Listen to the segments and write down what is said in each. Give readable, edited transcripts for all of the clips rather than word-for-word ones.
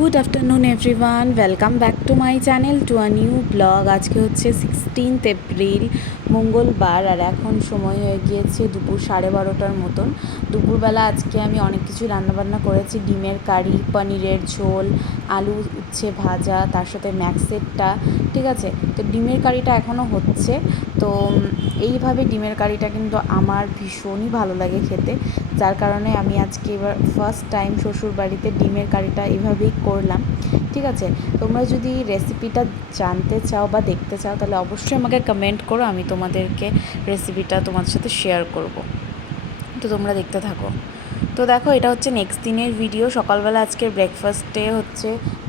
Good afternoon everyone, welcome back to my channel to a new blog. আজকে হচ্ছে 16th April, মঙ্গলবার, আর এখন সময় হয়ে গিয়েছে দুপুর 12:30টার মতন। দুপুরবেলা আজকে আমি অনেক কিছু রান্নাবান্না করেছি। ডিমের কারি, পনিরের ঝোল, আলু উচ্ছে ভাজা, তার সাথে ম্যাক্সেটটা। ঠিক আছে, তো ডিমের কারিটা এখনও হচ্ছে। তো এইভাবে ডিমের কারিটা কিন্তু আমার ভীষণই ভালো লাগে খেতে, যার কারণে আমি আজকে এবার ফার্স্ট টাইম শ্বশুরবাড়িতে ডিমের কারিটা এভাবেই করলাম। ঠিক আছে, তোমরা যদি রেসিপিটা জানতে চাও বা দেখতে চাও তাহলে অবশ্যই আমাকে কমেন্ট করো, আমি তোমাদেরকে রেসিপিটা তোমাদের সাথে শেয়ার করব। তো তোমরা দেখতে থাকো। তো দেখো, এটা হচ্ছে নেক্সট দিনের ভিডিও। সকালবেলা আজকের ব্রেকফাস্টে হচ্ছে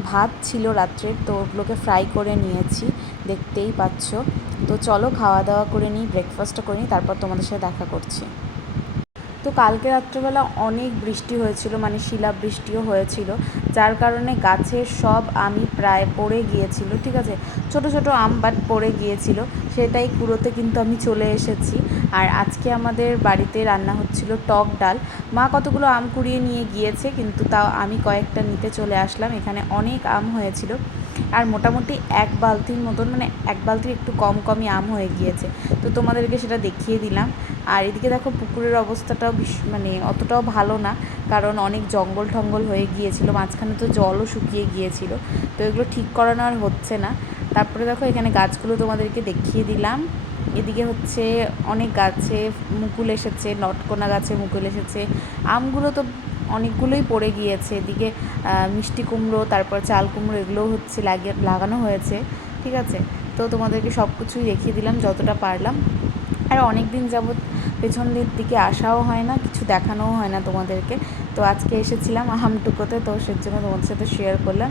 ভাত ছিল রাত্রের, তো ওগুলোকে ফ্রাই করে নিয়েছি, দেখতেই পাচ্ছ। তো চলো খাওয়া দাওয়া করে নিই, ব্রেকফাস্টটা করে নিই, তারপর তোমাদের সাথে দেখা করছি। তো কালকে রাত্রেবেলা অনেক বৃষ্টি হয়েছিল, মানে শিলাবৃষ্টিও হয়েছিল, যার কারণে গাছের সব আমই প্রায় পড়ে গিয়েছিল। ঠিক আছে, ছোট ছোট আম বাট পড়ে গিয়েছিল, সেটাই কুড়োতে কিন্তু আমি চলে এসেছি। আর আজকে আমাদের বাড়িতে রান্না হচ্ছিল টক ডাল। মা কতগুলো আম কুড়িয়ে নিয়ে গিয়েছে, কিন্তু তাও আমি কয়েকটা নিতে চলে আসলাম। এখানে অনেক আম হয়েছিল, আর মোটামুটি এক বালতির মতন, মানে এক বালতির একটু কমই আম হয়ে গিয়েছে। তো তোমাদেরকে সেটা দেখিয়ে দিলাম। আর এদিকে দেখো, পুকুরের অবস্থাটাও মানে অতটাও ভালো না, কারণ অনেক জঙ্গল টঙ্গল হয়ে গিয়েছিল, মাঝখানে তো জলও শুকিয়ে গিয়েছিল। তো এগুলো ঠিক করানো আর হচ্ছে না। তারপরে দেখো, এখানে গাছগুলো তোমাদেরকে দেখিয়ে দিলাম। এদিকে হচ্ছে অনেক গাছে মুকুল এসেছে, লটকোনা গাছে মুকুল এসেছে। আমগুলো তো অনেকগুলোই পড়ে গিয়েছে। এদিকে মিষ্টি কুমড়ো, তারপর চাল কুমড়ো, এগুলোও হচ্ছে লাগানো হয়েছে। ঠিক আছে, তো তোমাদেরকে সব কিছুই দেখিয়ে দিলাম যতটা পারলাম। আর অনেক দিন যাবৎ পেছনের দিকে আসাও হয় না, কিছু দেখানোও হয় না তোমাদেরকে। তো আজকে এসেছিলাম আমটুকোতে, তো সেজন্য তোমাদের সাথে শেয়ার করলাম।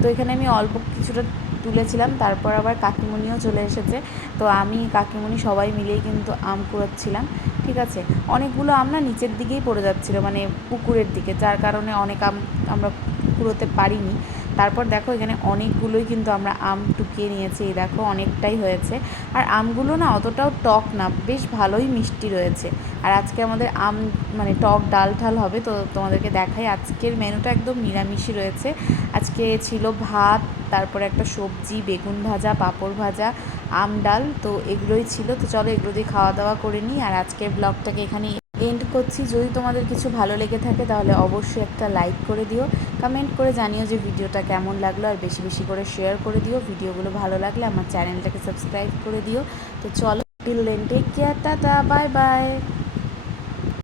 তো এখানে আমি অল্প কিছুটা তুলেছিলাম, তারপর আবার কাকিমণিও চলে এসেছে। তো আমি কাকিমণি সবাই মিলেই কিন্তু আম কুড়োচ্ছিলাম। ঠিক আছে, অনেকগুলো আম না নিচের দিকেই পড়ে যাচ্ছিলো, মানে পুকুরের দিকে, যার কারণে অনেক আম আমরা কুড়োতে পারিনি। তারপর দেখো, এখানে অনেকগুলোই কিন্তু আমরা আম টুকিয়ে নিয়েছি। এই দেখো, অনেকটাই হয়েছে। আর আমগুলো না অতটাও টক না, বেশ ভালোই মিষ্টি রয়েছে। আর আজকে আমাদের আম মানে টক ডাল ঠাল হবে, তো তোমাদেরকে দেখাই। আজকের মেনুটা একদম নিরামিষই রয়েছে। আজকে ছিল ভাত, তারপরে একটা সবজি, বেগুন ভাজা, পাঁপড় ভাজা, আম ডাল, তো এগুলোই ছিল। তো চলো এগুলো দিয়ে খাওয়া দাওয়া করে নিই, আর আজকের ব্লগটাকে এখানে এন্ড করছি। যদি তোমাদের কিছু ভালো লেগে থাকে তাহলে অবশ্যই একটা লাইক করে দিও, কমেন্ট করে জানিও যে ভিডিওটা কেমন লাগলো, আর বেশি বেশি করে শেয়ার করে দিও। ভিডিওগুলো ভালো লাগলে আমার চ্যানেলটাকে সাবস্ক্রাইব করে দিও। তো চলো, till then take care, tata, bye by.